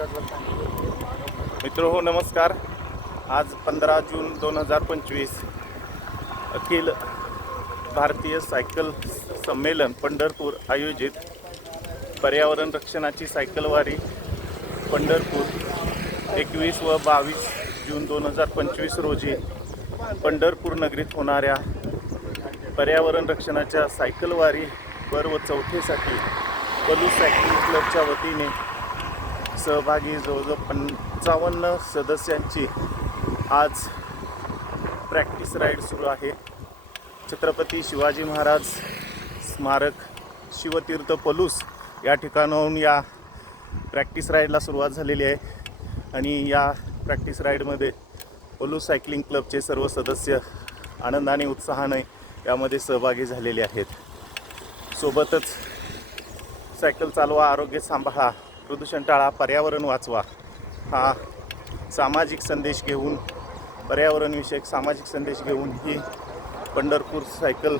मित्र हो नमस्कार. आज पंधरा जून दोन हजार पंचवीस. अखिल भारतीय सायकल संमेलन पंढरपूर आयोजित. पर्यावरण रक्षणाची सायकलवारी पंढरपूर एकवीस व बावीस जून दोन हजार पंचवीस रोजी पंढरपूर नगरीत होणाऱ्या पर्यावरण रक्षणाच्या सायकलवारी वर व चौथीसाठी पलू सायकलिंग क्लबच्या वतीने सहभागी जवळजवळ पंचावन्न सदस्यांची आज प्रॅक्टिस राईड सुरू आहे. छत्रपती शिवाजी महाराज स्मारक शिवतीर्थ पलूस या ठिकाणाहून या प्रॅक्टिस राईडला सुरुवात झालेली आहे. आणि या प्रॅक्टिस राईडमध्ये पलूस सायकलिंग क्लबचे सर्व सदस्य आनंदाने उत्साहाने यामध्ये सहभागी झालेले आहेत. सोबतच सायकल चालवा आरोग्य सांभाळा प्रदूषण टाळा पर्यावरण वाचवा हा सामाजिक संदेश घेऊन पर्यावरणविषयक सामाजिक संदेश घेऊन ही पंढरपूर सायकल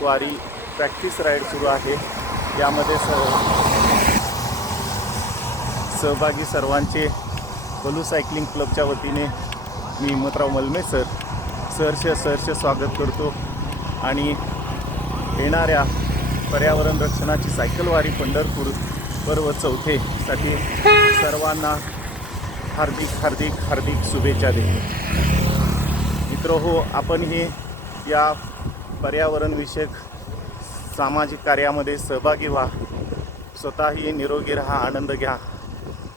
वारी प्रॅक्टिस राईड सुरू आहे. यामध्ये स सहभागी सर्वांचे बलू सायकलिंग क्लबच्या वतीने मी हिम्मतराव मलमे सर सहर्ष सहर्ष स्वागत करतो. आणि येणाऱ्या पर्यावरण रक्षणाची सायकलवारी पंढरपूर पर्व चौथेसाठी सर्वांना हार्दिक हार्दिक हार्दिक शुभेच्छा देतो. मित्र हो आपणही या पर्यावरणविषयक सामाजिक कार्यामध्ये सहभागी व्हा. स्वतःही निरोगी राहा आनंद घ्या.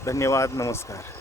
धन्यवाद नमस्कार.